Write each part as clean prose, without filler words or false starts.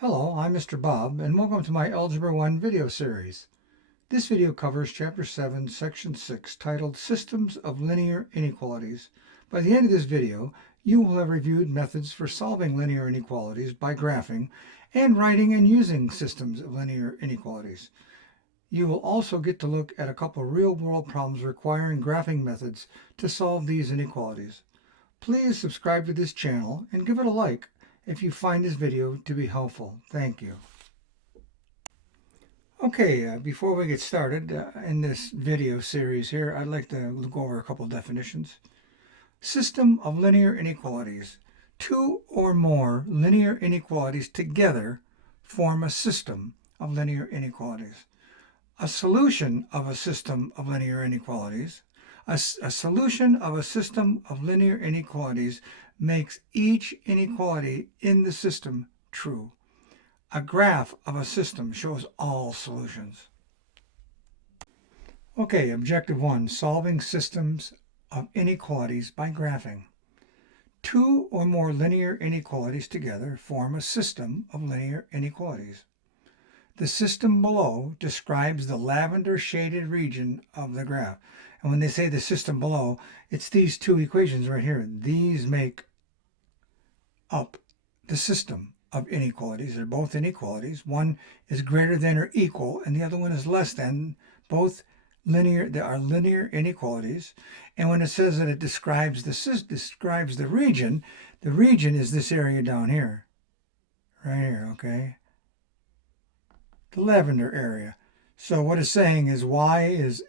Hello, I'm Mr. Bob, and welcome to my Algebra 1 video series. This video covers Chapter 7, Section 6, titled Systems of Linear Inequalities. By the end of this video, you will have reviewed methods for solving linear inequalities by graphing and writing and using systems of linear inequalities. You will also get to look at a couple real-world problems requiring graphing methods to solve these inequalities. Please subscribe to this channel and give it a like if you find this video to be helpful. Thank you. Okay, before we get started in this video series here, I'd like to go over a couple of definitions. System of linear inequalities. Two or more linear inequalities together form a system of linear inequalities. A solution of a system of linear inequalities. A solution of a system of linear inequalities makes each inequality in the system true. A graph of a system shows all solutions. Okay, objective 1, solving systems of inequalities by graphing. Two or more linear inequalities together form a system of linear inequalities. The system below describes the lavender shaded region of the graph. And when they say the system below, it's these two equations right here. These make up the system of inequalities. They're both inequalities. One is greater than or equal, and the other one is less than. Both linear. There are linear inequalities. And when it says that it describes the region is this area down here, right here. Okay, the lavender area. So what it's saying is y is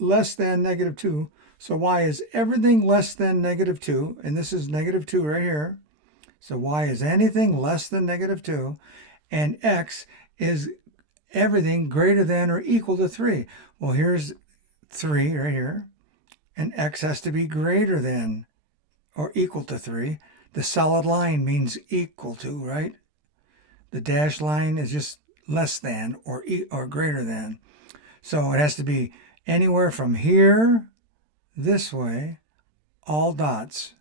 less than -2. So y is everything less than -2, and this is -2 right here. So y is anything less than -2, and x is everything greater than or equal to 3. Well, here's 3 right here, and x has to be greater than or equal to 3. The solid line means equal to, right? The dashed line is just less than or greater than. So it has to be anywhere from here this way, all dots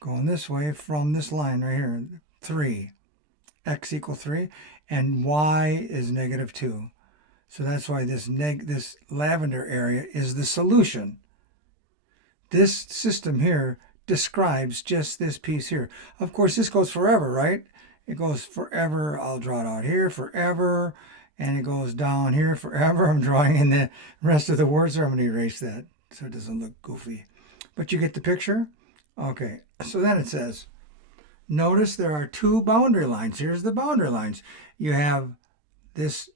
going this way from this line right here, 3, x equals 3, and y is -2. So that's why this lavender area is the solution. This system here describes just this piece here. Of course, this goes forever, right? It goes forever. I'll draw it out here forever, and it goes down here forever. I'm drawing in the rest of the words, or I'm going to erase that so it doesn't look goofy. But you get the picture? Okay, so then it says, notice there are two boundary lines. Here's the boundary lines. You have this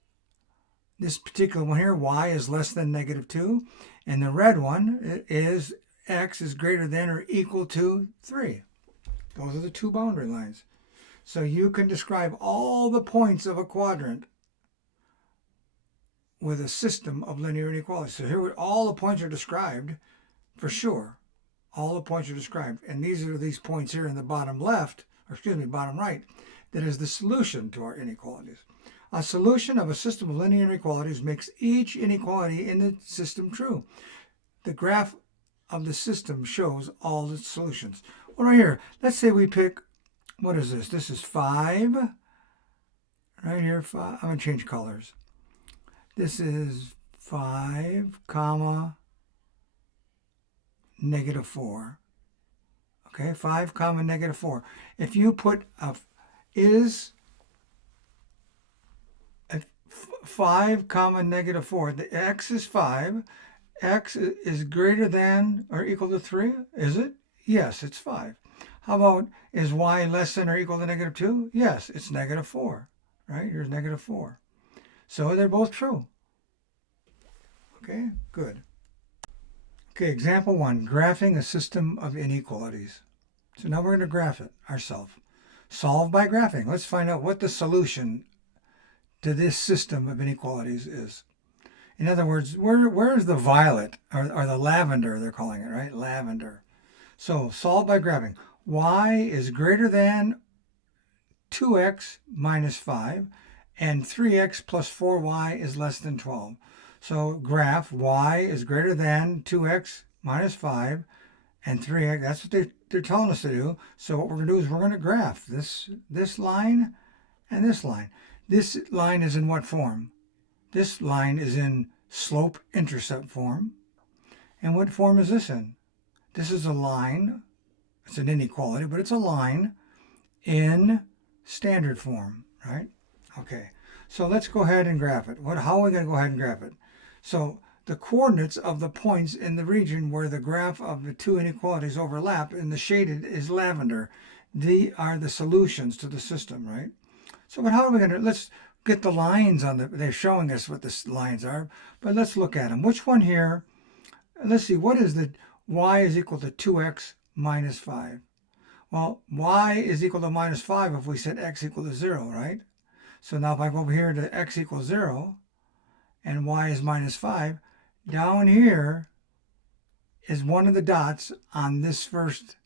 particular one here, y is less than -2, and the red one is x is greater than or equal to 3. Those are the two boundary lines. So you can describe all the points of a quadrant with a system of linear inequalities. So here all the points are described for sure. All the points are described. And these are these points here in the bottom left, or excuse me, bottom right, that is the solution to our inequalities. A solution of a system of linear inequalities makes each inequality in the system true. The graph of the system shows all the solutions. Well, right here, let's say we pick, what is this? This is 5. Right here, 5. I'm going to change colors. This is 5, comma, -4. Okay, 5, comma, -4. If you put is 5, comma, -4, the x is 5. X is greater than or equal to 3, is it? Yes, it's 5. How about, is y less than or equal to -2? Yes, it's -4, right? Here's -4. So they're both true. Okay, good. Okay, example 1, graphing a system of inequalities. So now we're going to graph it ourselves. Solve by graphing. Let's find out what the solution to this system of inequalities is. In other words, where's the violet, or the lavender, they're calling it, right? Lavender. So solve by graphing. Y is greater than 2x minus 5, and 3x plus 4y is less than 12. So graph y is greater than 2x minus 5 and 3x. they're telling us to do. So what we're going to do is we're going to graph this line and this line. This line is in what form? This line is in slope-intercept form. And what form is this in? This is a line. It's an inequality, but it's a line in standard form, right? Okay, so let's go ahead and graph it. How are we going to go ahead and graph it? So the coordinates of the points in the region where the graph of the two inequalities overlap, and the shaded is lavender. They are the solutions to the system, right? So, but how are we going to, let's get the lines on they're showing us what the lines are, but let's look at them. Which one here, let's see, what is the y is equal to 2x minus 5? Well, y is equal to minus 5 if we set x equal to 0, right? So now if I go over here to x equals 0 and y is minus 5, down here is one of the dots on this first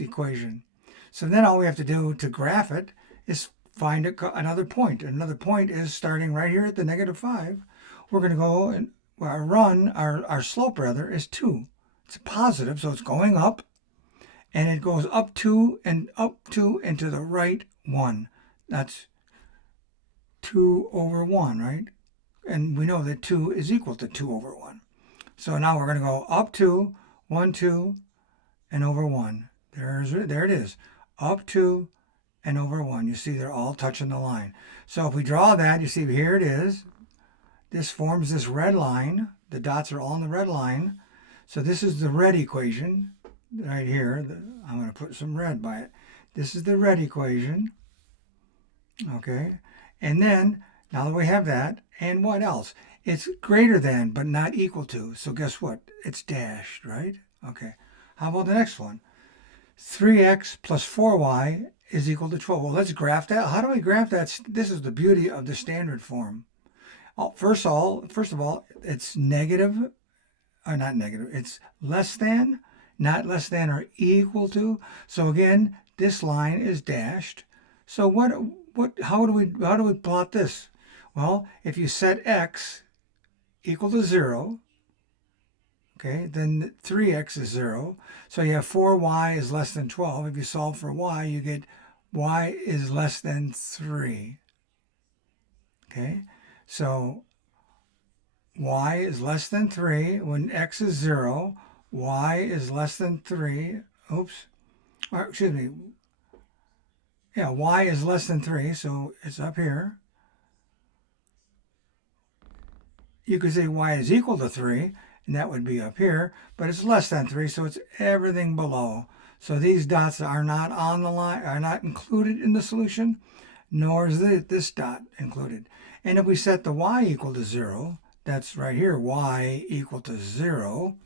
equation. So then all we have to do to graph it is find another point. Another point is starting right here at the negative 5. We're going to go and our slope rather is 2. It's positive, so it's going up. And it goes up 2 and to the right 1. That's 2 over 1, right? And we know that 2 is equal to 2 over 1. So now we're going to go up 2, 1, 2, and over 1. There it is. Up 2 and over 1. You see they're all touching the line. So if we draw that, you see here it is. This forms this red line. The dots are all in the red line. So this is the red equation right here. I'm going to put some red by it. This is the red equation. Okay. And then, now that we have that, and what else? It's greater than, but not equal to. So guess what? It's dashed, right? Okay. How about the next one? 3x plus 4y is equal to 12. Well, let's graph that. How do we graph that? This is the beauty of the standard form. First of all, it's negative, or not negative. It's less than, not less than or equal to. So again, this line is dashed. So how do we plot this? Well, if you set x equal to 0, okay, then 3x is 0. So you have 4y is less than 12. If you solve for y, you get y is less than 3. Okay, so y is less than 3 when x is 0. Y is less than 3. Oops. Or, excuse me. Yeah, y is less than 3, so it's up here. You could say y is equal to 3, and that would be up here, but it's less than 3, so it's everything below. So these dots are not on the line, are not included in the solution, nor is this dot included. And if we set the y equal to 0, that's right here, y equal to 0,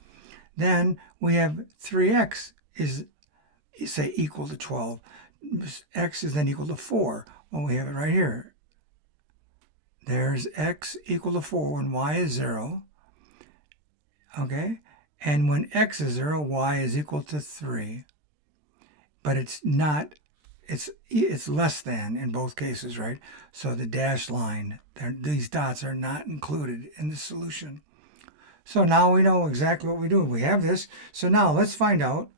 then we have 3x is, say, equal to 12. X is then equal to 4. Well, we have it right here. There's x equal to 4 when y is 0. Okay? And when x is 0, y is equal to 3. But it's not, it's less than in both cases, right? So the dashed line, these dots are not included in the solution. So now we know exactly what we do. We have this. So now let's find out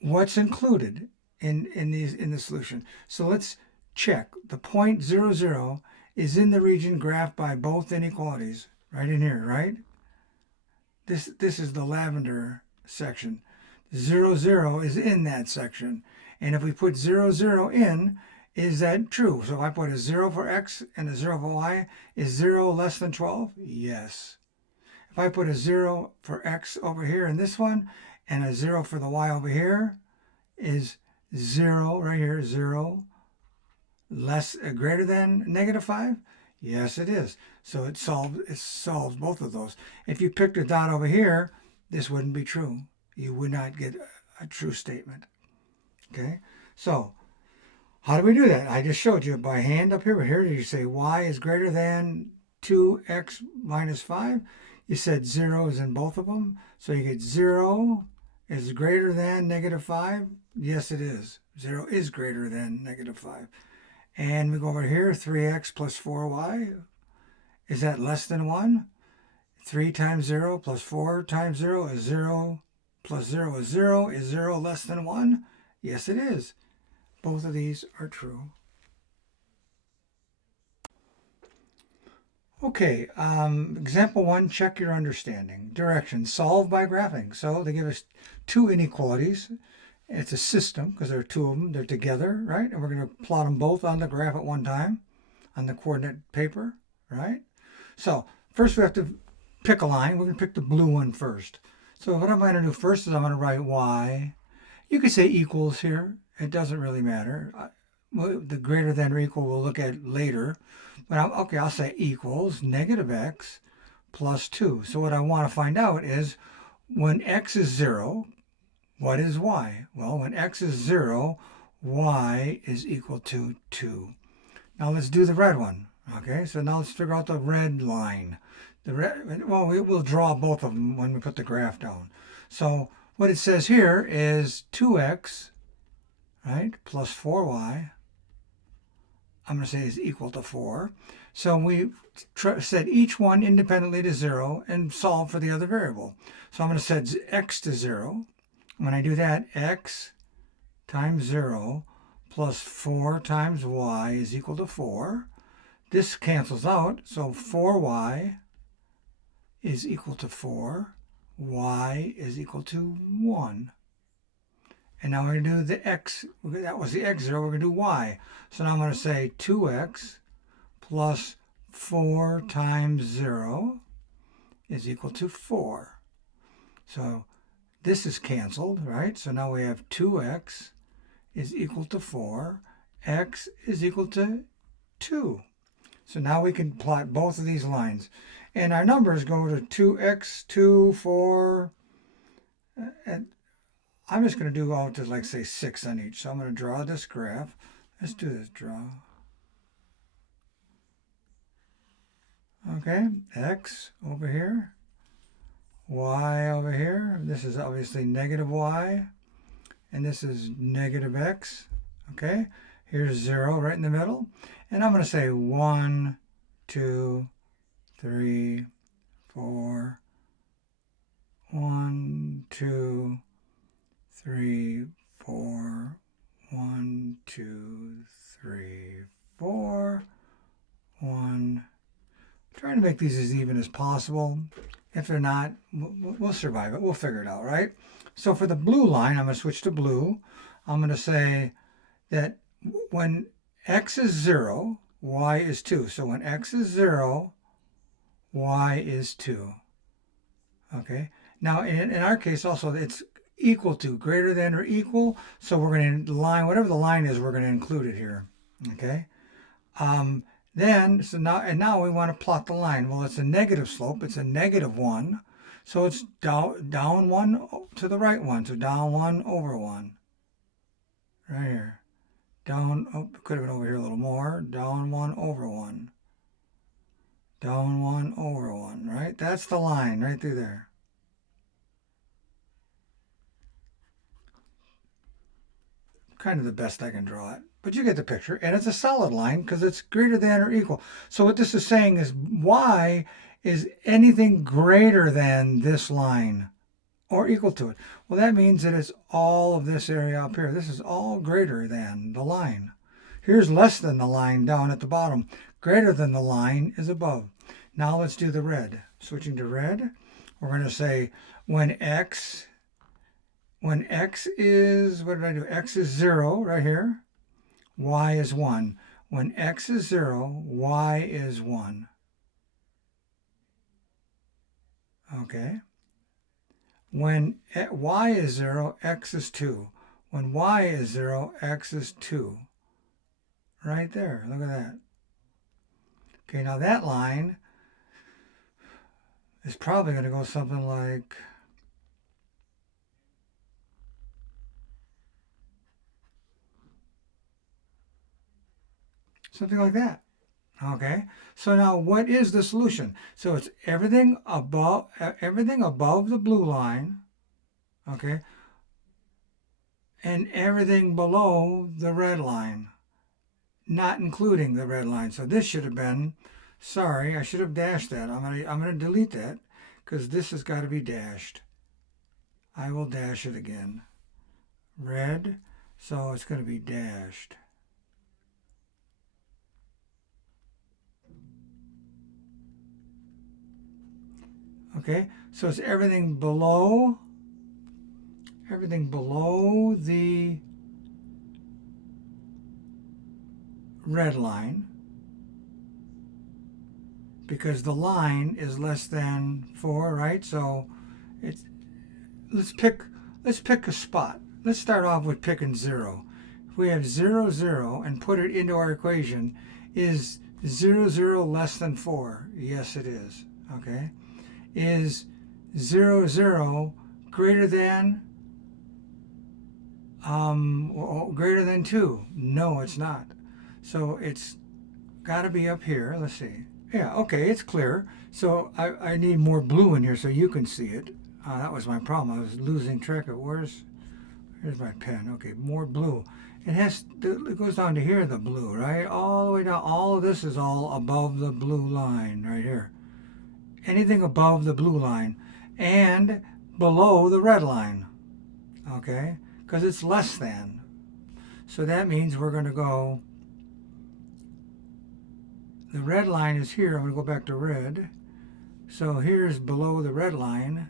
what's included in the solution. So let's check. The point 0, 0 is in the region graphed by both inequalities, right in here, right? This is the lavender section. 0, 0 is in that section. And if we put 0, 0 in, is that true? So if I put a 0 for x and a 0 for y, is 0 less than 12? Yes. If I put a 0 for x over here in this one, and a 0 for the y over here, is 0 right here, 0 greater than negative 5? Yes, it is. So it solves both of those. If you picked a dot over here, this wouldn't be true. You would not get a true statement. Okay? So, how do we do that? I just showed you by hand up here. But here you say y is greater than 2x minus 5. You said 0 is in both of them. So you get 0 is greater than negative 5. Yes, it is. 0 is greater than negative 5. And we go over here, 3x plus 4y. Is that less than 1? 3 times 0 plus 4 times 0 is 0 plus 0 is 0. Is 0 less than 1? Yes, it is. Both of these are true. Okay, example 1, check your understanding. Directions, solve by graphing. So they give us two inequalities. It's a system because there are two of them. They're together, right? And we're going to plot them both on the graph at one time on the coordinate paper, right? So first we have to pick a line. We're going to pick the blue one first. So what I'm going to do first is I'm going to write y. You could say equals here. It doesn't really matter. The greater than or equal we'll look at later. But I'll say equals negative x plus 2. So what I want to find out is when x is 0, what is y? Well, when x is 0, y is equal to 2. Now let's do the red one. Okay, so now let's figure out the red line. Well, we'll draw both of them when we put the graph down. So what it says here is 2x, right, plus 4y, I'm going to say is equal to 4. So we set each one independently to 0 and solve for the other variable. So I'm going to set x to 0. When I do that, x times 0 plus 4 times y is equal to 4. This cancels out, so 4y is equal to 4. Y is equal to 1. And now we're going to do the x. That was the x0. We're going to do y. So now I'm going to say 2x plus 4 times 0 is equal to 4. So this is canceled, right? So now we have 2x is equal to 4. X is equal to 2. So now we can plot both of these lines. And our numbers go to 2x, 2, 4, and I'm just going to do all to like say 6 on each. So I'm going to draw this graph. Let's do this draw. Okay, x over here, y over here. This is obviously negative y, and this is negative x. Okay, here's 0 right in the middle. And I'm going to say 1, 2, 3, 4, 1, 2, 3, 4, 1, 2, 3, 4, 1. Trying to make these as even as possible. If they're not, we'll survive it. We'll figure it out, right? So for the blue line, I'm going to switch to blue. I'm going to say that when x is 0, y is 2. So when x is 0, y is 2. Okay. Now in our case also, it's equal to, greater than or equal. So we're going to line, whatever the line is, we're going to include it here. Okay. Now we want to plot the line. Well, it's a negative slope. It's a negative 1. So it's down 1 to the right 1. So down 1 over 1. Right here. Down, could have been over here a little more. Down 1 over 1. Down 1 over 1, right? That's the line right through there. Kind of the best I can draw it. But you get the picture. And it's a solid line because it's greater than or equal. So what this is saying is y is anything greater than this line or equal to it. Well, that means that it's all of this area up here. This is all greater than the line. Here's less than the line down at the bottom. Greater than the line is above. Now let's do the red. Switching to red, we're going to say when x is, what did I do? X is 0 right here. Y is 1. When x is 0, y is 1. Okay. When y is 0, x is 2. When y is 0, x is 2. Right there. Look at that. Okay, now that line is probably going to go something like that. Okay, so now what is the solution? So it's everything above the blue line, okay, and everything below the red line, not including the red line. So this should have been, sorry, I should have dashed that. I'm gonna delete that because this has got to be dashed. I will dash it again. Red, so it's going to be dashed. Okay, so it's everything below the red line, because the line is less than 4, right? So it's let's pick a spot. Let's start off with picking 0. If we have 0, 0 and put it into our equation, is 0, 0 less than 4? Yes, it is. Okay. Is 0, 0 greater than 2? No, it's not. So it's got to be up here. Let's see. Yeah, okay, it's clear. So I need more blue in here so you can see it. That was my problem. I was losing track of here's my pen. Okay, more blue. It goes down to here, the blue, right? All the way down. All of this is all above the blue line right here. Anything above the blue line and below the red line. Okay, because it's less than. So that means we're going to go, the red line is here. I'm going to go back to red. So here's below the red line,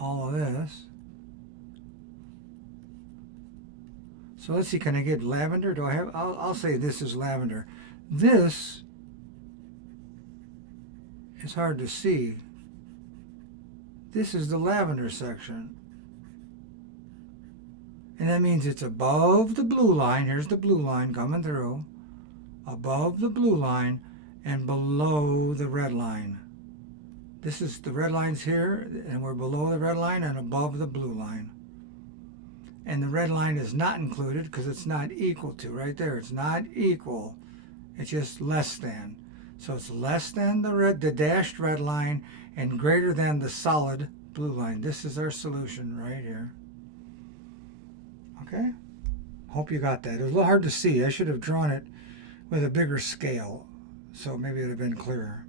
all of this. So let's see, can I get lavender? Do I have, I'll say this is lavender. This is hard to see. This is the lavender section. And that means it's above the blue line. Here's the blue line coming through. Above the blue line and below the red line. This is the red line's here, and we're below the red line and above the blue line. And the red line is not included because it's not equal to, right there. It's not equal. It's just less than. So it's less than the dashed red line and greater than the solid blue line. This is our solution right here. Okay? Hope you got that. It was a little hard to see. I should have drawn it with a bigger scale, so maybe it would have been clearer.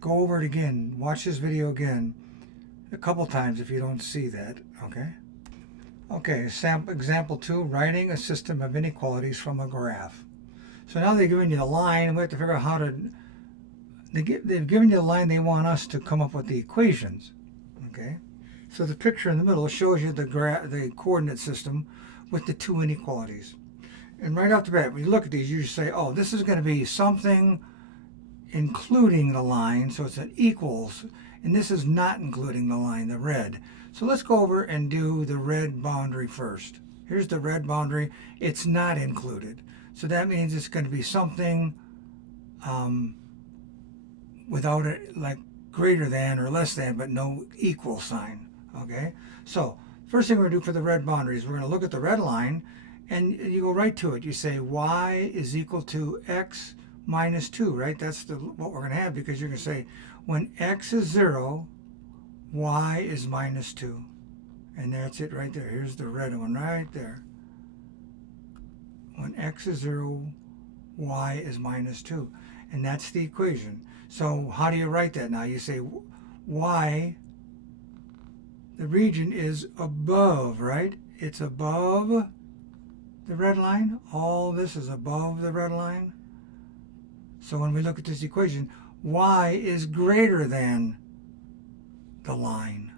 Go over it again. Watch this video again a couple times if you don't see that. Okay? Okay, example 2, writing a system of inequalities from a graph. So now they've given you the line, and we have to figure out how to, they've given you the line they want us to come up with the equations. Okay? So the picture in the middle shows you the coordinate system with the 2 inequalities. And right off the bat, when you look at these, you say, oh, this is going to be something including the line, so it's an equals, and this is not including the line, the red. So let's go over and do the red boundary first. Here's the red boundary. It's not included. So that means it's going to be something without it, like greater than or less than, but no equal sign. Okay? So first thing we're going to do for the red boundary is we're going to look at the red line, and you go right to it. You say y is equal to x minus 2, right? That's what we're going to have, because you're going to say when x is 0, y is minus 2. And that's it right there. Here's the red one right there. When x is 0, y is minus 2. And that's the equation. So how do you write that now? You say y, the region is above, right? It's above the red line. All this is above the red line. So when we look at this equation, y is greater than the line.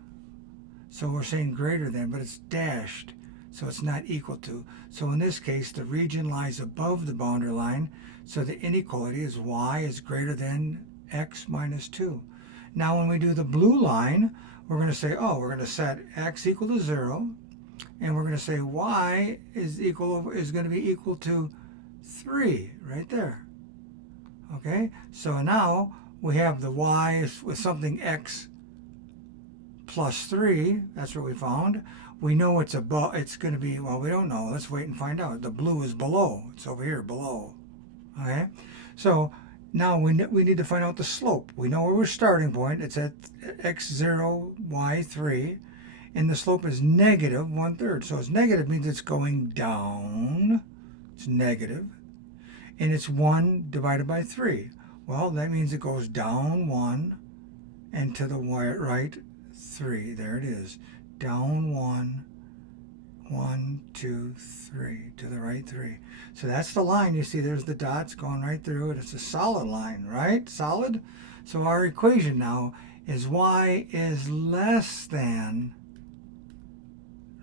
So we're saying greater than, but it's dashed, so it's not equal to. So in this case, the region lies above the boundary line, so the inequality is y is greater than x minus 2. Now when we do the blue line, we're going to say, oh, we're going to set x equal to 0, and we're going to say y is going to be equal to 3, right there. Okay, so now we have the y with something x plus 3. That's what we found. We know it's above. It's going to be, well, we don't know. Let's wait and find out. The blue is below. It's over here below. Okay, so now we need to find out the slope. We know where we're starting point. It's at x0, y3, and the slope is negative 1/3. So it's negative means it's going down. It's negative. And it's 1 divided by 3. Well, that means it goes down 1 and to the right 3. There it is. Down 1, 1, 2, 3. To the right 3. So that's the line. You see there's the dots going right through it. It's a solid line, right? Solid. So our equation now is y is less than,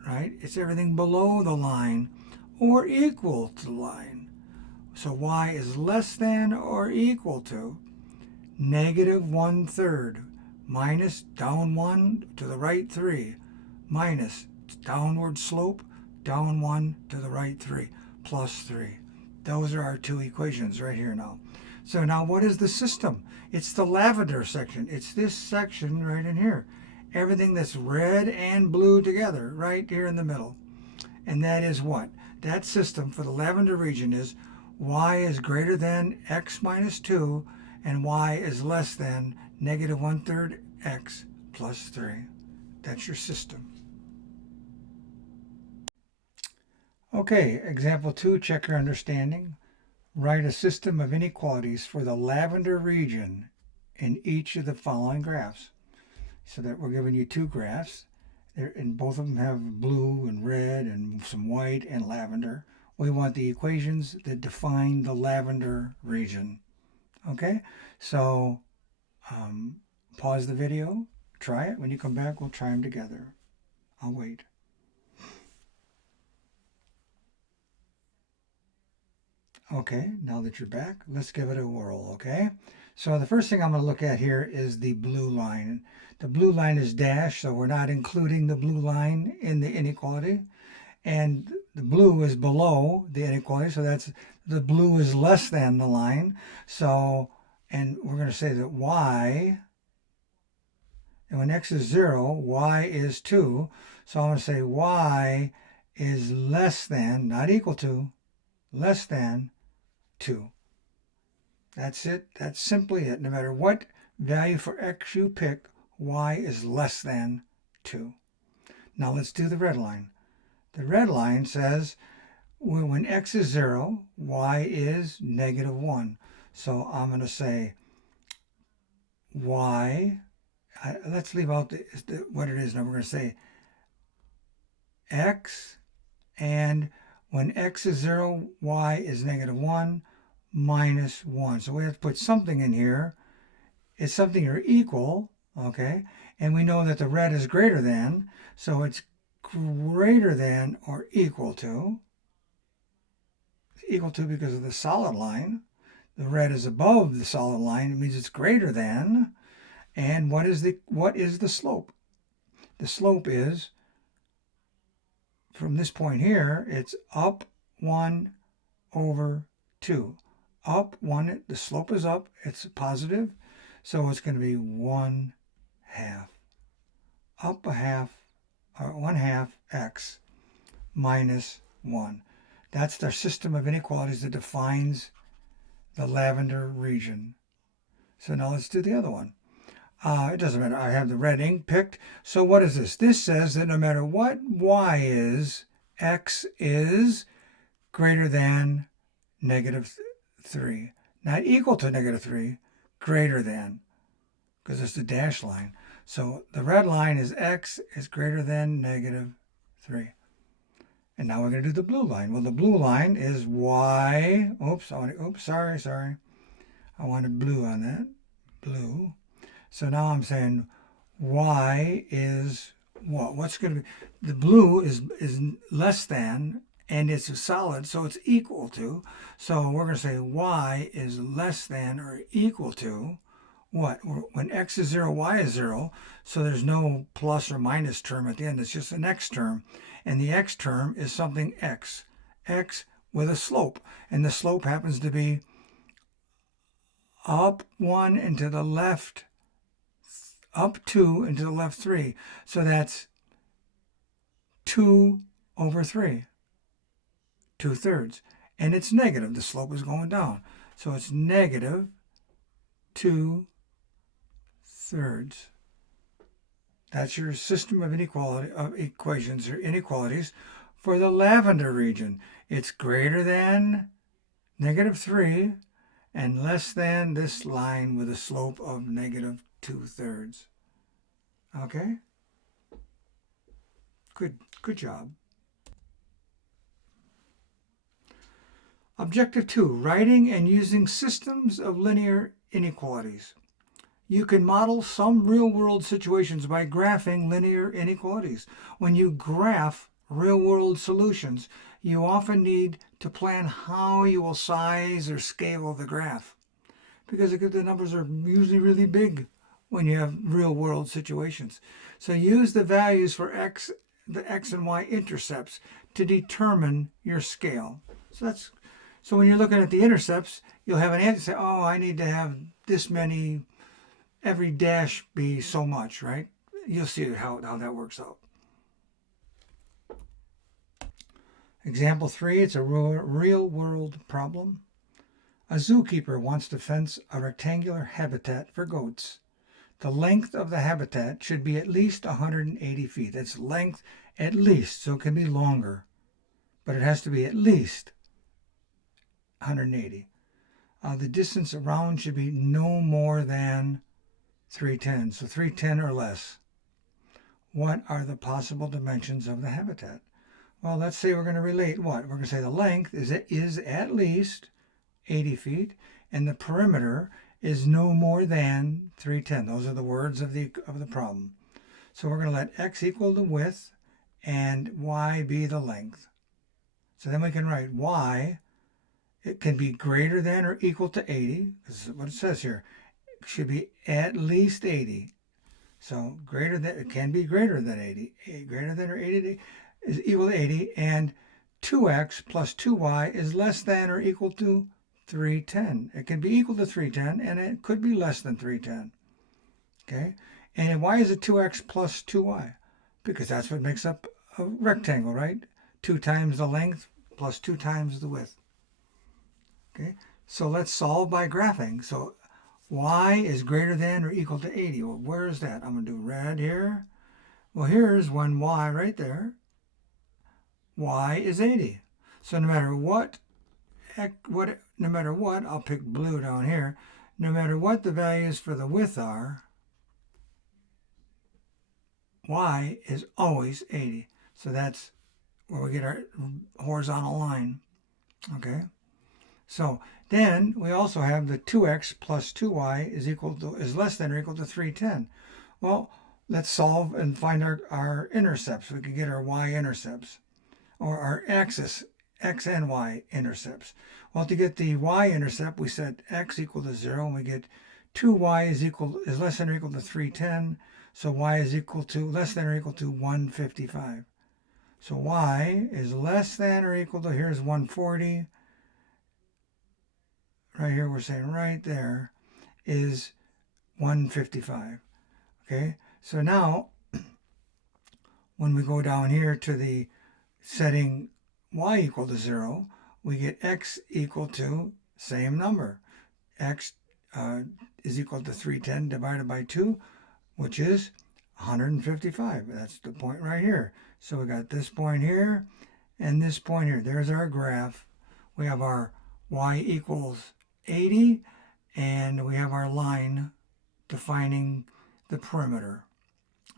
right? It's everything below the line or equal to the line. So y is less than or equal to negative 1/3 minus down 1 to the right 3 minus downward slope down 1 to the right 3 plus 3. Those are our two equations right here now. So now what is the system? It's the lavender section. It's this section right in here. Everything that's red and blue together right here in the middle. And that is what? That system for the lavender region is y is greater than x minus 2 and y is less than negative 1/3 x plus 3. That's your system. Okay, example 2, check your understanding. Write a system of inequalities for the lavender region in each of the following graphs. So that we're giving you two graphs, and both of them have blue and red and some white and lavender. We want the equations that define the lavender region. Okay, so pause the video, try it. When you come back, we'll try them together. I'll wait. Okay, now that you're back, let's give it a whirl, okay? So the first thing I'm going to look at here is the blue line. The blue line is dashed, so we're not including the blue line in the inequality. And the blue is below the inequality, so that's the blue is less than the line. So, and we're going to say that y, and when x is 0, y is 2. So I'm going to say y is less than, not equal to, less than 2. That's it. That's simply it. No matter what value for x you pick, y is less than 2. Now let's do the red line. The red line says when x is 0, y is negative 1. So I'm going to say y, let's leave out what it is. Now we're going to say x, and when x is 0, y is negative 1 minus 1. So we have to put something in here. It's something or equal, okay? And we know that the red is greater than, so it's greater than or equal to. Equal to because of the solid line. The red is above the solid line. It means it's greater than. And what is the slope? The slope is, from this point here, it's up 1 over 2. Up 1, the slope is up, it's positive, so it's going to be 1/2. Up 1/2 x minus 1. That's their system of inequalities that defines the lavender region. So now let's do the other one. It doesn't matter. I have the red ink picked. So what is this? This says that no matter what y is, x is greater than negative 3. Not equal to negative 3, greater than, because it's the dashed line. So the red line is x is greater than negative 3. And now we're going to do the blue line. Well, the blue line is y. Sorry. I wanted blue on that. Blue. So now I'm saying y is what? What's going to be? The blue is less than, and it's a solid, so it's equal to. So we're going to say y is less than or equal to what? When x is 0, y is 0, so there's no plus or minus term at the end. It's just an x term. And the x term is something x. X with a slope. And the slope happens to be up 1 and to the left, up 2 and to the left 3. So that's 2 over 3. 2/3. And it's negative. The slope is going down. So it's negative 2/3. That's your system of equations or inequalities for the lavender region. It's greater than negative 3 and less than this line with a slope of negative 2/3. Okay? Good job. Objective 2, writing and using systems of linear inequalities. You can model some real-world situations by graphing linear inequalities. When you graph real-world solutions, you often need to plan how you will size or scale the graph, because the numbers are usually really big when you have real-world situations. So use the values for the x and y intercepts to determine your scale. So when you're looking at the intercepts, you'll have an answer, say, oh, I need to have this many, every dash be so much, right? You'll see how that works out. Example 3, it's a real-world problem. A zookeeper wants to fence a rectangular habitat for goats. The length of the habitat should be at least 180 feet. That's length at least, so it can be longer, but it has to be at least 180. The distance around should be no more than 310, so 310 or less. What are the possible dimensions of the habitat? Well, let's say we're going to relate what? We're going to say the length is at least 80 feet, and the perimeter is no more than 310. Those are the words of the problem. So we're going to let x equal the width and y be the length. So then we can write y, it can be greater than or equal to 80. This is what it says here. It should be at least 80. So greater than, it can be greater than 80. Greater than or 80 is equal to 80, and 2x plus 2y is less than or equal to 310. It can be equal to 310, and it could be less than 310. Okay? And why is it 2x plus 2y? Because that's what makes up a rectangle, right? 2 times the length plus 2 times the width. Okay? So let's solve by graphing. So y is greater than or equal to 80. Well, where is that? I'm going to do red here. Well, here's one y right there. Y is 80. So no matter what, I'll pick blue down here. No matter what the values for the width are, y is always 80. So that's where we get our horizontal line. Okay. So then we also have the 2x plus 2y is less than or equal to 310. Well, let's solve and find our intercepts. We can get our y-intercepts, or our axis, x and y intercepts. Well, to get the y-intercept, we set x equal to 0, and we get 2y is less than or equal to 310. So y is less than or equal to 155. So y is less than or equal to, here's 140. Right here, we're saying right there is 155. Okay, so now when we go down here to the setting y equal to 0, we get x equal to same number. X is equal to 310 divided by 2, which is 155. That's the point right here. So we got this point here and this point here. There's our graph. We have our y equals 80, and we have our line defining the perimeter.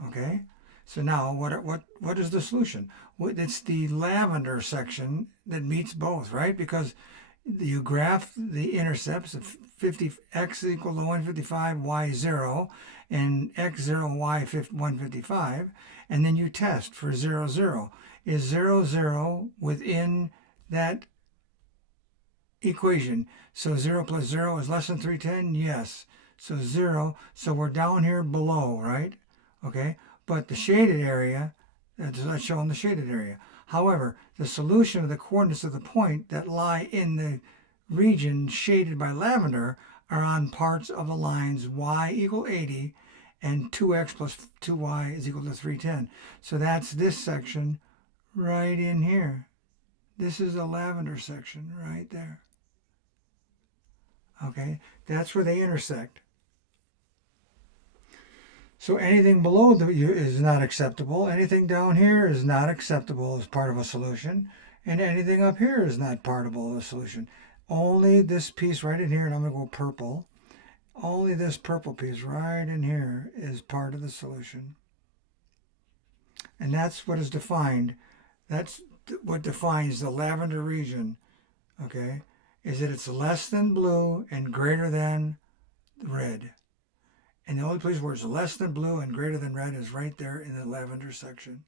Okay, so now what is the solution? It's the lavender section that meets both, right? Because you graph the intercepts of x equal to 155, y 0, and x 0, y 155, and then you test for 0, 0. Is 0, 0 within that equation? So 0 plus 0 is less than 310? Yes. So 0. So we're down here below, right? Okay. But the shaded area, that's not showing the shaded area. However, the solution of the coordinates of the point that lie in the region shaded by lavender are on parts of the lines y equal 80 and 2x plus 2y is equal to 310. So that's this section right in here. This is the lavender section right there. Okay, that's where they intersect. So anything below is not acceptable. Anything down here is not acceptable as part of a solution. And anything up here is not part of a solution. Only this piece right in here, and I'm going to go purple. Only this purple piece right in here is part of the solution. And that's what is defined. That's what defines the lavender region, okay, is that it's less than blue and greater than red. And the only place where it's less than blue and greater than red is right there in the lavender section.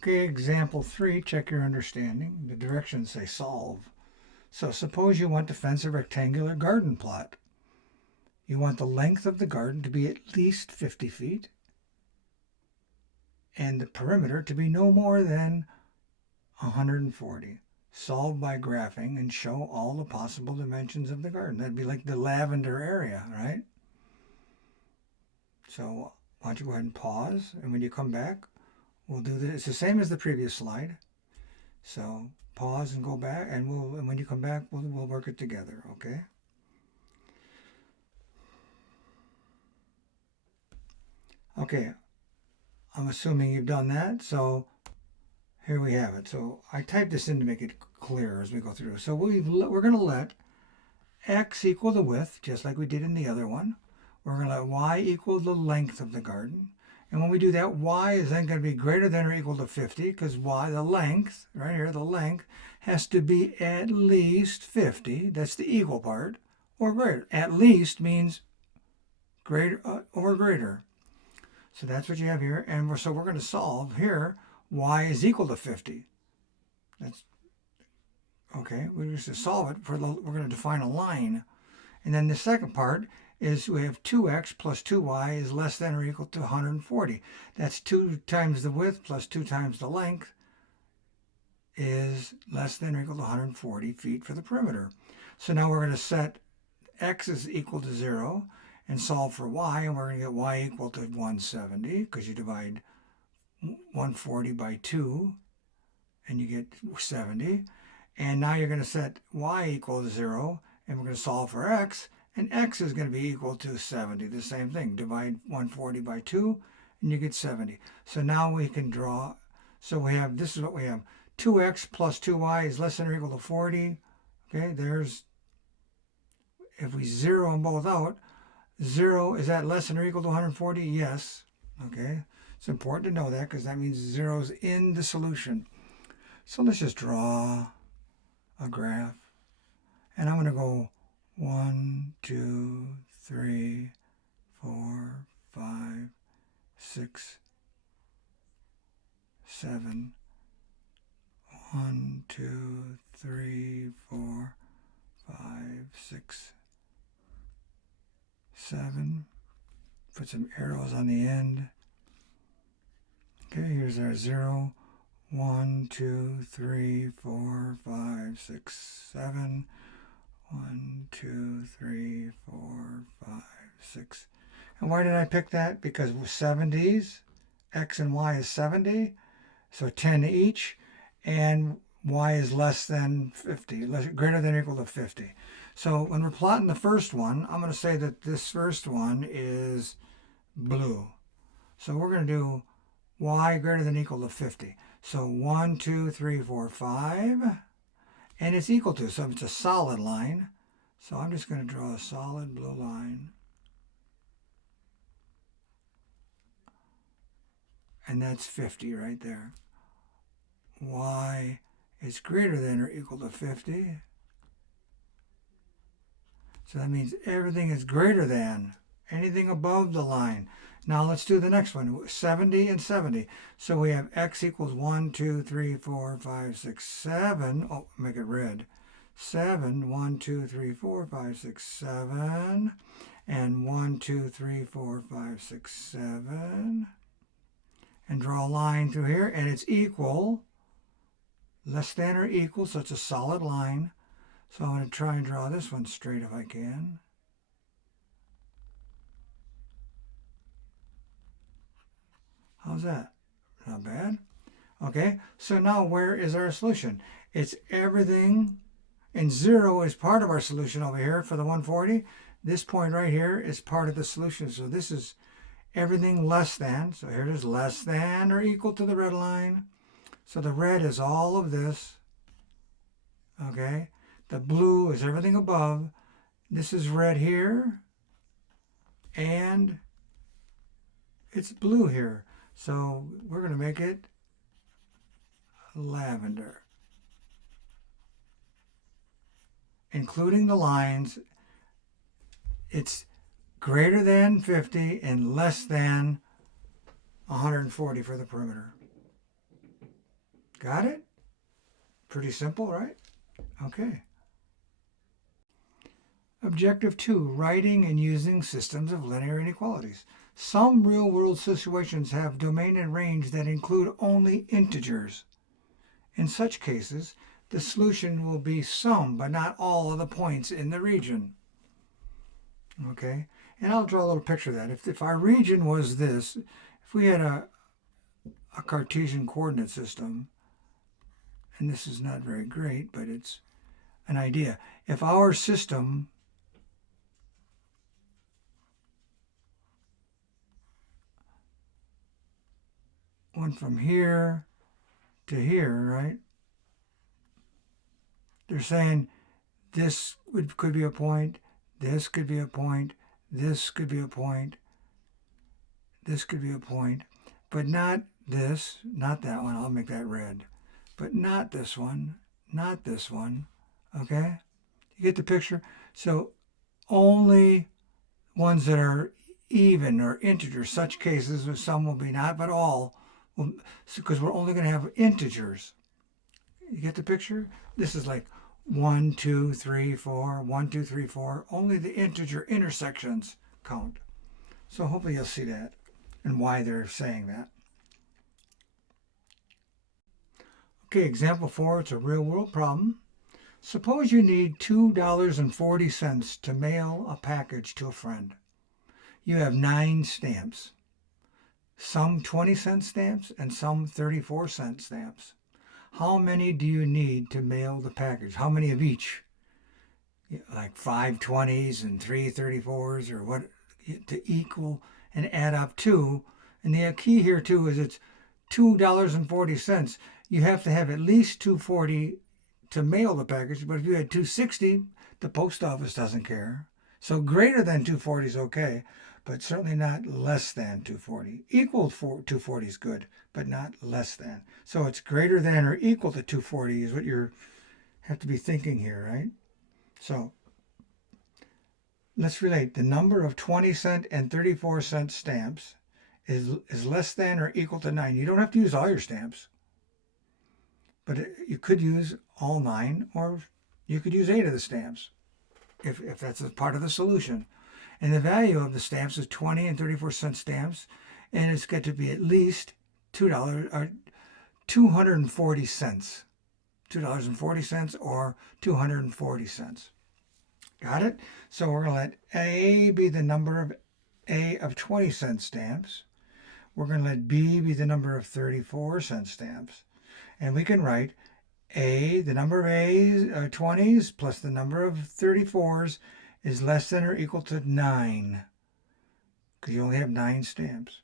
Okay, example 3, check your understanding. The directions say solve. So suppose you want to fence a rectangular garden plot. You want the length of the garden to be at least 50 feet and the perimeter to be no more than 140. Solve by graphing and show all the possible dimensions of the garden. That'd be like the lavender area, right? So why don't you go ahead and pause, and when you come back, we'll do this. It's the same as the previous slide. So pause and go back, and when you come back, we'll work it together, okay? Okay, I'm assuming you've done that, so here we have it. So I typed this in to make it clear as we go through. So we're going to let x equal the width, just like we did in the other one. We're going to let y equal the length of the garden. And when we do that, y is then going to be greater than or equal to 50, because y, the length, right here, the length, has to be at least 50. That's the equal part, or greater. At least means greater or greater. So that's what you have here. And so we're going to solve here, y is equal to 50. That's okay. We're just to solve it. We're going to define a line. And then the second part is we have 2x plus 2y is less than or equal to 140. That's 2 times the width plus 2 times the length is less than or equal to 140 feet for the perimeter. So now we're going to set x is equal to 0 and solve for y, and we're going to get y equal to 170 because you divide 140 by 2 and you get 70. And now you're going to set y equal to 0, and we're going to solve for x, and x is going to be equal to 70. The same thing, divide 140 by 2 and you get 70. So now we can draw, so we have, this is what we have, 2x plus 2y is less than or equal to 40. Okay, there's, if we zero them both out, 0, is that less than or equal to 140? Yes. Okay, it's important to know that because that means 0 is in the solution. So let's just draw a graph. And I'm going to go 1, 2, 3, 4, 5, 6, 7. 1, 2, 3, 4, 5, 6, 7. Put some arrows on the end. Okay, here's our 0. 1, 2, 3, 4, 5, 6, 7. 1, 2, 3, 4, 5, 6. And why did I pick that? Because with 70s, x and y is 70, so 10 each, and y is less than 50, greater than or equal to 50. So when we're plotting the first one, I'm going to say that this first one is blue. So we're going to do y greater than or equal to 50. So 1, 2, 3, 4, 5, and it's equal to, so it's a solid line. So I'm just going to draw a solid blue line. And that's 50 right there. Y is greater than or equal to 50. So that means everything is greater than, anything above the line. Now let's do the next one, 70 and 70. So we have x equals 1, 2, 3, 4, 5, 6, 7. Oh, make it red. 7, 1, 2, 3, 4, 5, 6, 7. And 1, 2, 3, 4, 5, 6, 7. And draw a line through here, and it's equal, less than or equal, so it's a solid line. So I'm going to try and draw this one straight if I can. How's that? Not bad. Okay, so now where is our solution? It's everything, and 0 is part of our solution over here for the 140. This point right here is part of the solution. So this is everything less than. So here it is, less than or equal to the red line. So the red is all of this. Okay, the blue is everything above. This is red here. And it's blue here. So we're going to make it lavender. Including the lines, it's greater than 50 and less than 140 for the perimeter. Got it? Pretty simple, right? Okay. Objective 2, writing and using systems of linear inequalities. Some real-world situations have domain and range that include only integers. In such cases, the solution will be some but not all of the points in the region. Okay, and I'll draw a little picture of that. If our region was this, if we had a Cartesian coordinate system, and this is not very great, but it's an idea. If our system went from here to here, right? They're saying this could be a point, this could be a point, this could be a point, this could be a point, but not this, not that one. I'll make that red. But not this one, not this one. Okay? You get the picture? So only ones that are even or integers, such cases, some will be not, but all, because we're only going to have integers. You get the picture? This is like 1, 2, 3, 4, 1, 2, 3, 4. Only the integer intersections count. So hopefully you'll see that and why they're saying that. Okay, example 4, it's a real world problem. Suppose you need $2.40 to mail a package to a friend. You have 9 stamps, some 20-cent stamps and some 34-cent stamps. How many do you need to mail the package? How many of each? Like 5 20s and 3 34s or what, to equal and add up to. And the key here too is it's $2.40. You have to have at least $2.40 to mail the package, but if you had $2.60, the post office doesn't care. So greater than $2.40 is okay, but certainly not less than $2.40. Equal to $2.40 is good, but not less than. So it's greater than or equal to $2.40 is what you have to be thinking here, right? So let's relate. The number of 20-cent and 34-cent stamps is less than or equal to 9. You don't have to use all your stamps, but you could use all 9, or you could use 8 of the stamps if that's a part of the solution. And the value of the stamps is 20 and 34-cent stamps, and it's got to be at least $2 or 240 cents. $2.40 or 240 cents. Got it? So we're going to let A be the number of A of 20-cent stamps. We're going to let B be the number of 34-cent stamps. And we can write A, the number of A's, 20s plus the number of 34s is less than or equal to 9, because you only have 9 stamps.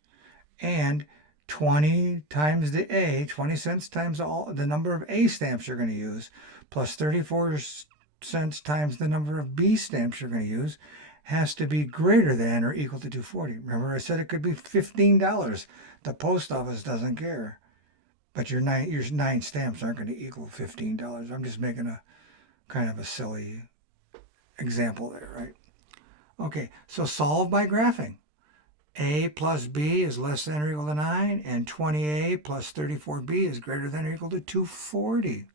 And 20 times the A, 20 cents times the number of A stamps you're going to use, plus 34 cents times the number of B stamps you're going to use, has to be greater than or equal to 240. Remember I said it could be $15. The post office doesn't care. But your 9 stamps aren't going to equal $15. I'm just making a kind of a silly example there, right? Okay, so solve by graphing. A plus B is less than or equal to 9, and 20A plus 34B is greater than or equal to 240.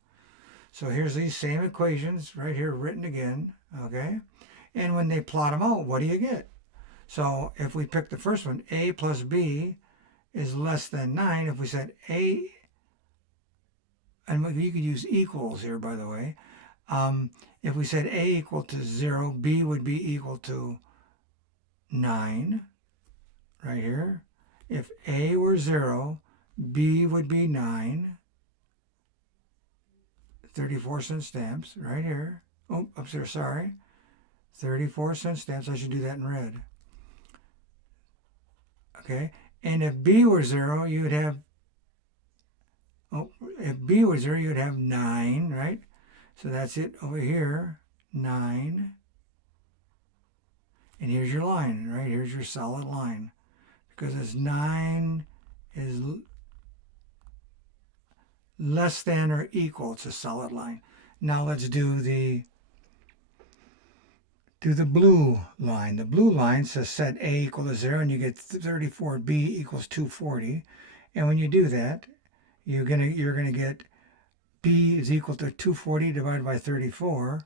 So here's these same equations right here written again, okay? And when they plot them out, what do you get? So if we pick the first one, A plus B is less than 9. If we said A, and you could use equals here, by the way. If we said A equal to 0, B would be equal to 9, right here. If A were 0, B would be 9. 34-cent stamps, right here. Oh, up there, sorry. 34-cent stamps, I should do that in red. Okay, and if B were 0, you would have, if B were 0, you would have 9, right? So that's it over here, 9. And here's your line, right? Here's your solid line. because it's 9 is less than or equal. It's a solid line. Now let's do the blue line. The blue line says set A equal to 0, and you get 34B equals 240. And when you do that, you're gonna get B is equal to 240 divided by 34.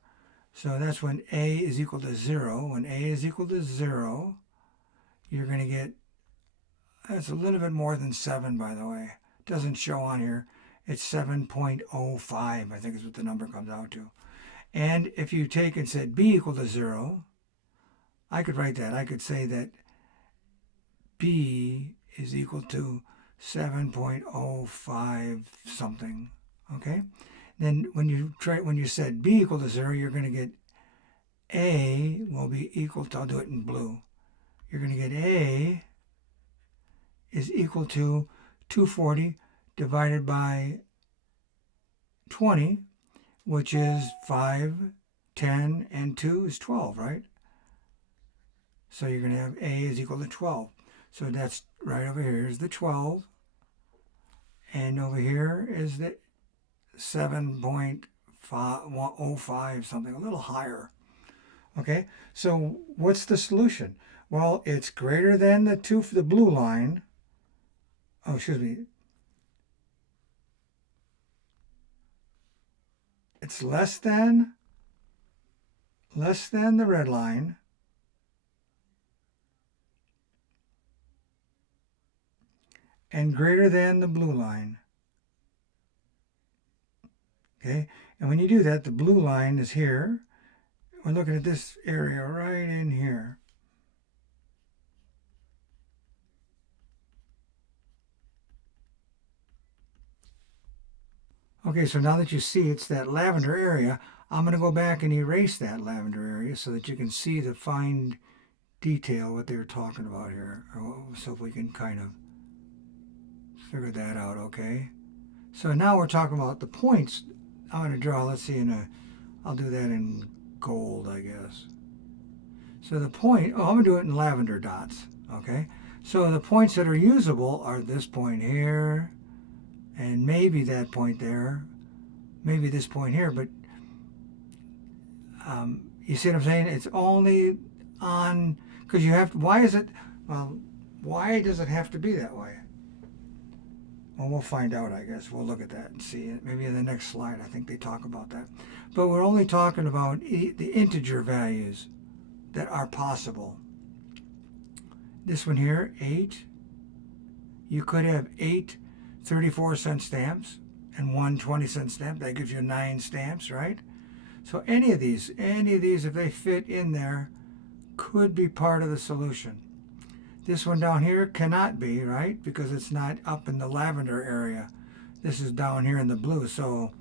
So that's when A is equal to 0. When A is equal to 0, you're going to get, that's a little bit more than 7, by the way. It doesn't show on here. It's 7.05, I think is what the number comes out to. And if you take and set B equal to 0, I could write that. I could say that B is equal to 7.05 something, okay? Then when you set B equal to 0, you're going to get A will be equal to, I'll do it in blue. You're going to get A is equal to 240 divided by 20, which is 5, 10, and 2 is 12, right? So you're going to have A is equal to 12. So that's right over here is the 12. And over here is the 7.05 something, a little higher. Okay, so what's the solution? Well, it's greater than the blue line. Oh, excuse me. It's less than the red line. And greater than the blue line. Okay, and when you do that, the blue line is here. We're looking at this area right in here. Okay, so now that you see it's that lavender area, I'm going to go back and erase that lavender area so that you can see the fine detail, what they're talking about here. So if we can kind of figure that out, okay? So now we're talking about the points. I'm going to draw, let's see, I'll do that in gold, I guess. So the point, I'm going to do it in lavender dots, okay? So the points that are usable are this point here, and maybe that point there, maybe this point here, but you see what I'm saying? It's only on, because you have to, why is it, well, why does it have to be that way? Well, we'll find out, I guess. We'll look at that and see it. Maybe in the next slide, I think they talk about that. But we're only talking about the integer values that are possible. This one here, 8. You could have 8 34-cent stamps and 1 20-cent stamp. That gives you 9 stamps, right? So any of these, if they fit in there, could be part of the solution. This one down here cannot be, right? Because it's not up in the lavender area. This is down here in the blue. So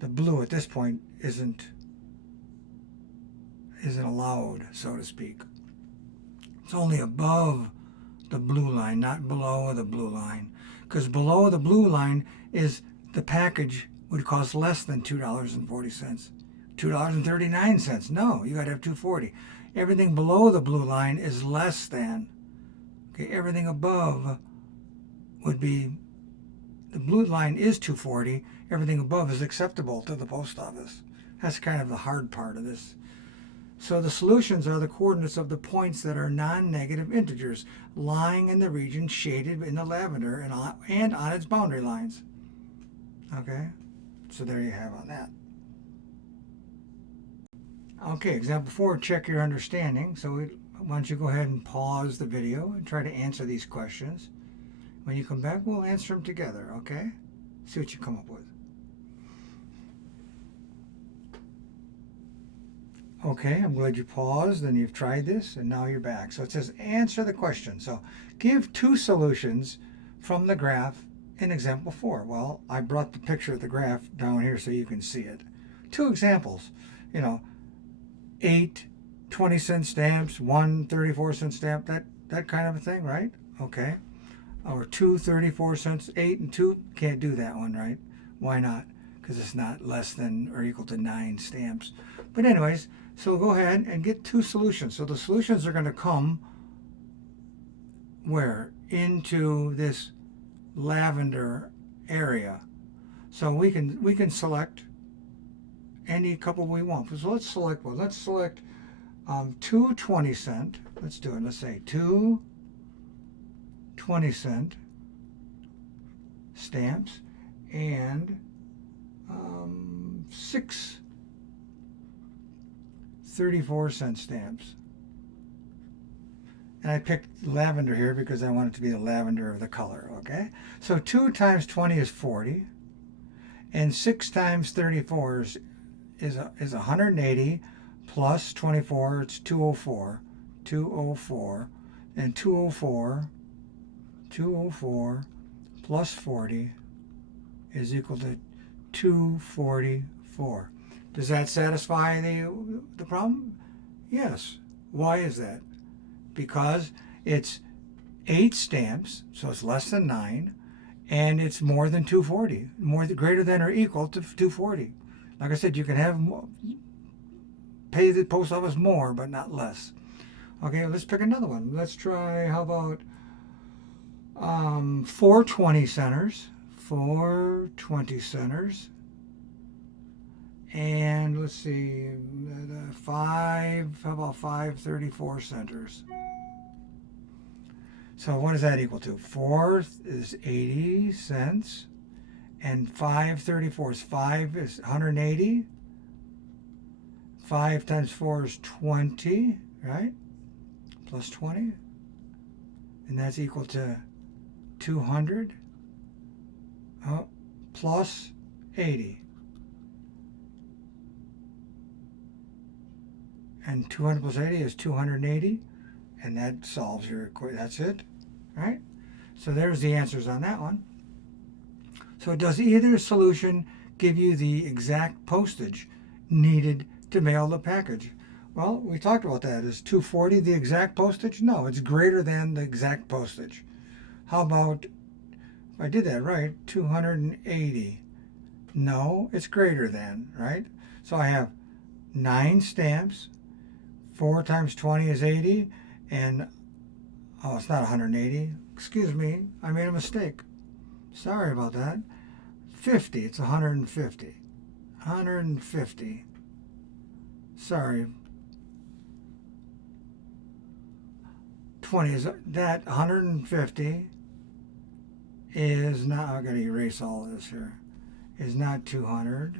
the blue at this point isn't allowed, so to speak. It's only above the blue line, not below the blue line. Because below the blue line is the package would cost less than $2.40. $2.39. No, you got to have $2.40. Everything below the blue line is less than. Okay, everything above would be, the blue line is $2.40. Everything above is acceptable to the post office. That's kind of the hard part of this. So the solutions are the coordinates of the points that are non-negative integers lying in the region shaded in the lavender and on its boundary lines. Okay, so there you have on that. Okay, example 4, check your understanding. So why don't you go ahead and pause the video and try to answer these questions. When you come back, we'll answer them together, okay? See what you come up with. Okay, I'm glad you paused and you've tried this and now you're back. So it says answer the question. So give 2 solutions from the graph in example 4. Well, I brought the picture of the graph down here so you can see it. 2 examples, 8 20-cent stamps, 1 34-cent stamp, that kind of a thing, right? Okay. Or 2 34-cents, 8 and 2, can't do that one, right? Why not? Because it's not less than or equal to 9 stamps. But anyways, so go ahead and get 2 solutions. So the solutions are going to come where? into this lavender area. So we can select any couple we want. So let's select one. Let's select two 20-cent. Let's do it. Let's say two 20-cent stamps and 6 34-cent stamps. And I picked lavender here because I want it to be the lavender of the color, okay? So 2 times 20 is 40, and 6 times 34 is 180, plus 24, it's 204, 204, and 204 plus 40 is equal to 244. Does that satisfy the problem? Yes. Why is that? Because it's 8 stamps, so it's less than 9, and it's more than 240, greater than or equal to 240. Like I said, you can have pay the post office more, but not less. Okay, let's pick another one. Let's try, how about 4 20-centers, 4 20-centers, and let's see, 5, how about 5 34-centers? So what does that equal to? 4 is 80 cents, and 5 34s. 5 is 180. 5 times 4 is 20, right? Plus 20. And that's equal to 200. Oh, plus 80. And 200 plus 80 is 280. And that solves your equation. That's it, right? So there's the answers on that one. So does either solution give you the exact postage needed to mail the package? Well, we talked about that. Is 240 the exact postage? No, it's greater than the exact postage. How about, if I did that right, 280? No, it's greater than, right? So I have 9 stamps. 4 times 20 is 80. And, oh, it's not 180. Excuse me, I made a mistake. Sorry about that. 50, it's 150. 150. Sorry. 20 is that 150 is not, I gotta erase all of this here, is not 200.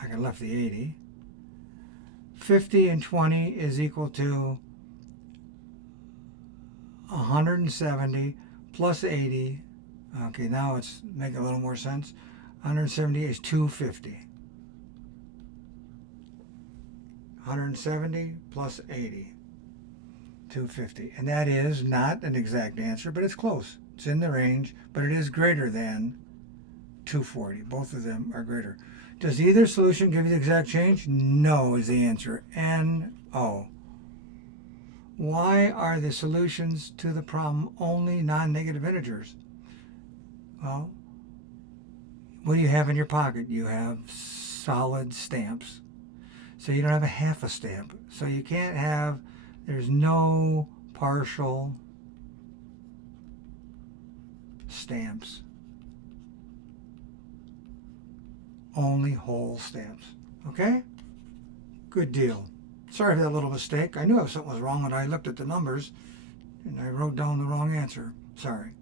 I could left the 80. 50 and 20 is equal to 170 plus 80. Okay, now it's making a little more sense. 170 is 250. 170 plus 80. 250. And that is not an exact answer, but it's close. It's in the range, but it is greater than 240. Both of them are greater. Does either solution give you the exact change? No is the answer. N-O. Why are the solutions to the problem only non-negative integers? Well, what do you have in your pocket? You have solid stamps. So you don't have a half a stamp. So you can't have, there's no partial stamps. Only whole stamps. Okay? Good deal. Sorry for that little mistake. I knew something was wrong when I looked at the numbers and I wrote down the wrong answer. Sorry.